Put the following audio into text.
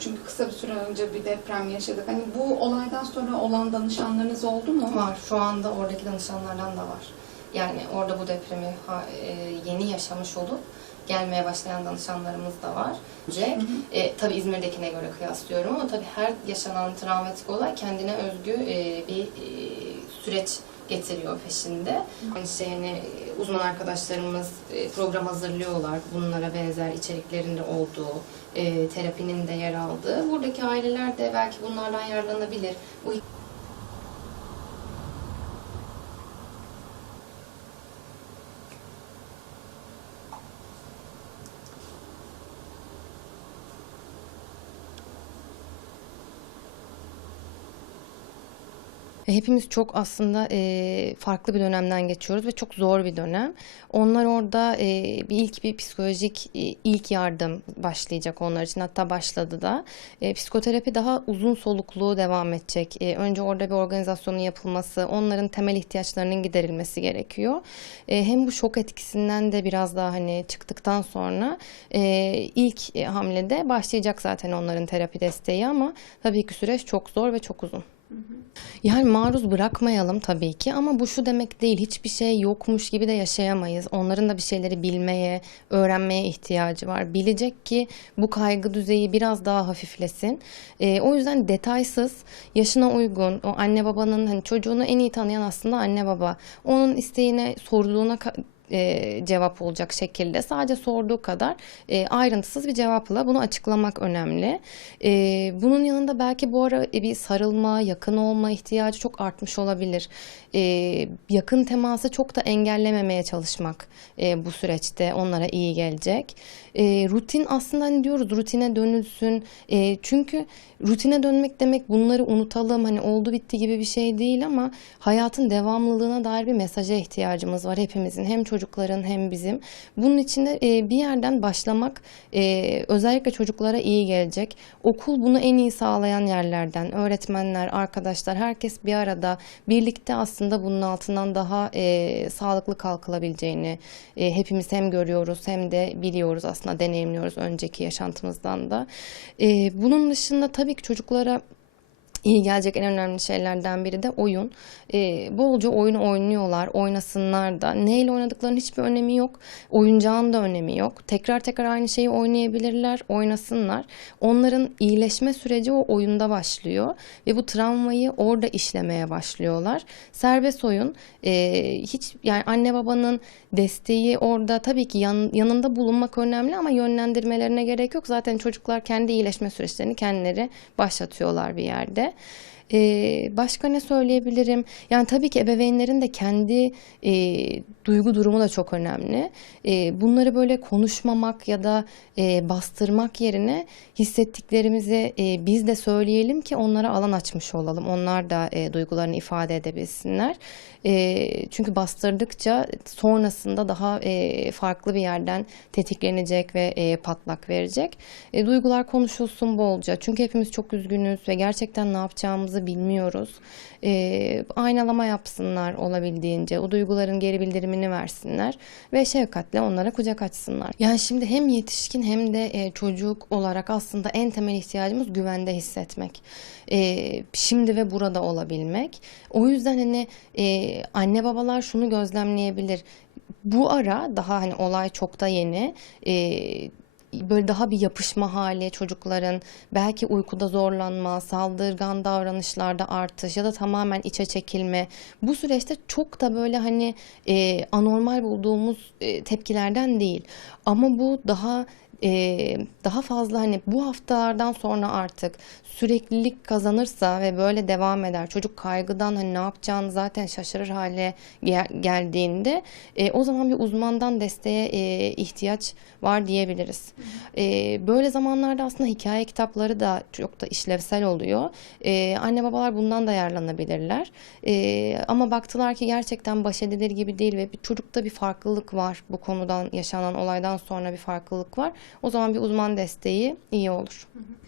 çünkü kısa bir süre önce bir deprem yaşadık. Hani bu olaydan sonra olan danışanlarınız oldu mu? Var. Şu anda oradaki danışanlardan da var. Yani orada bu depremi e, yeni yaşamış olup gelmeye başlayan danışanlarımız da var. Önce, e, tabii İzmir'dekine göre kıyaslıyorum ama tabii her yaşanan travmatik olay kendine özgü e, bir e, süreç getiriyor peşinde. Şey hani e, uzman arkadaşlarımız e, program hazırlıyorlar. Bunlara benzer içeriklerinde olduğu, e, terapinin de yer aldığı. Buradaki aileler de belki bunlardan yararlanabilir. Bu Hepimiz çok aslında e, farklı bir dönemden geçiyoruz ve çok zor bir dönem. Onlar orada e, bir ilk bir psikolojik e, ilk yardım başlayacak onlar için hatta başladı da. E, psikoterapi daha uzun soluklu devam edecek. E, önce orada bir organizasyonun yapılması, onların temel ihtiyaçlarının giderilmesi gerekiyor. E, hem bu şok etkisinden de biraz daha hani çıktıktan sonra e, ilk hamlede başlayacak zaten onların terapi desteği ama tabii ki süreç çok zor ve çok uzun. Yani maruz bırakmayalım tabii ki ama bu şu demek değil. Hiçbir şey yokmuş gibi de yaşayamayız. Onların da bir şeyleri bilmeye, öğrenmeye ihtiyacı var. Bilecek ki bu kaygı düzeyi biraz daha hafiflesin. Ee, o yüzden detaysız, yaşına uygun, o anne babanın hani çocuğunu en iyi tanıyan aslında anne baba. Onun isteğine, sorduğuna e, cevap olacak şekilde sadece sorduğu kadar e, ayrıntısız bir cevapla bunu açıklamak önemli. E, bunun yanında belki bu ara bir sarılma, yakın olma ihtiyacı çok artmış olabilir. E, yakın teması çok da engellememeye çalışmak e, bu süreçte onlara iyi gelecek. E, rutin aslında hani diyoruz rutine dönülsün. E, çünkü rutine dönmek demek bunları unutalım hani oldu bitti gibi bir şey değil ama hayatın devamlılığına dair bir mesaja ihtiyacımız var hepimizin hem çocukların hem bizim. Bunun için de e, bir yerden başlamak e, özellikle çocuklara iyi gelecek. Okul bunu en iyi sağlayan yerlerden öğretmenler, arkadaşlar herkes bir arada birlikte aslında bunun altından daha e, sağlıklı kalkılabileceğini e, hepimiz hem görüyoruz hem de biliyoruz aslında deneyimliyoruz önceki yaşantımızdan da. E, bunun dışında tabii ki çocuklara iyi gelecek en önemli şeylerden biri de oyun. Ee, bolca oyun oynuyorlar, oynasınlar da. Neyle oynadıklarının hiçbir önemi yok. Oyuncağın da önemi yok. Tekrar tekrar aynı şeyi oynayabilirler, oynasınlar. Onların iyileşme süreci o oyunda başlıyor ve bu travmayı orada işlemeye başlıyorlar. Serbest oyun, e, hiç yani anne babanın desteği orada tabii ki yan- yanında bulunmak önemli ama yönlendirmelerine gerek yok. Zaten çocuklar kendi iyileşme süreçlerini kendileri başlatıyorlar bir yerde. Ee, başka ne söyleyebilirim? Yani tabii ki ebeveynlerin de kendi e, duygu durumu da çok önemli. E, bunları böyle konuşmamak ya da e, bastırmak yerine hissettiklerimizi e, biz de söyleyelim ki onlara alan açmış olalım. Onlar da e, duygularını ifade edebilsinler. E, çünkü bastırdıkça sonrasında daha e, farklı bir yerden tetiklenecek ve e, patlak verecek. E, duygular konuşulsun bolca. Çünkü hepimiz çok üzgünüz ve gerçekten ne yapacağımızı bilmiyoruz. E, aynalama yapsınlar olabildiğince. O duyguların geri bildirimini versinler ve şefkatle onlara kucak açsınlar. Yani şimdi hem yetişkin hem de e, çocuk olarak aslında en temel ihtiyacımız güvende hissetmek. E, şimdi ve burada olabilmek. O yüzden hani e, anne babalar şunu gözlemleyebilir. Bu ara daha hani olay çok da yeni. E, böyle daha bir yapışma hali çocukların belki uykuda zorlanma, saldırgan davranışlarda artış ya da tamamen içe çekilme. Bu süreçte çok da böyle hani e, anormal bulduğumuz e, tepkilerden değil. Ama bu daha e, daha fazla hani bu haftalardan sonra artık süreklilik kazanırsa ve böyle devam eder. Çocuk kaygıdan hani ne yapacağını zaten şaşırır hale gel- geldiğinde e, o zaman bir uzmandan desteğe e, ihtiyaç var diyebiliriz. E, böyle zamanlarda aslında hikaye kitapları da çok da işlevsel oluyor. E, anne babalar bundan da yararlanabilirler. E, ama baktılar ki gerçekten baş edilir gibi değil ve bir çocukta bir farklılık var bu konudan yaşanan olaydan sonra bir farklılık var. O zaman bir uzman desteği iyi olur.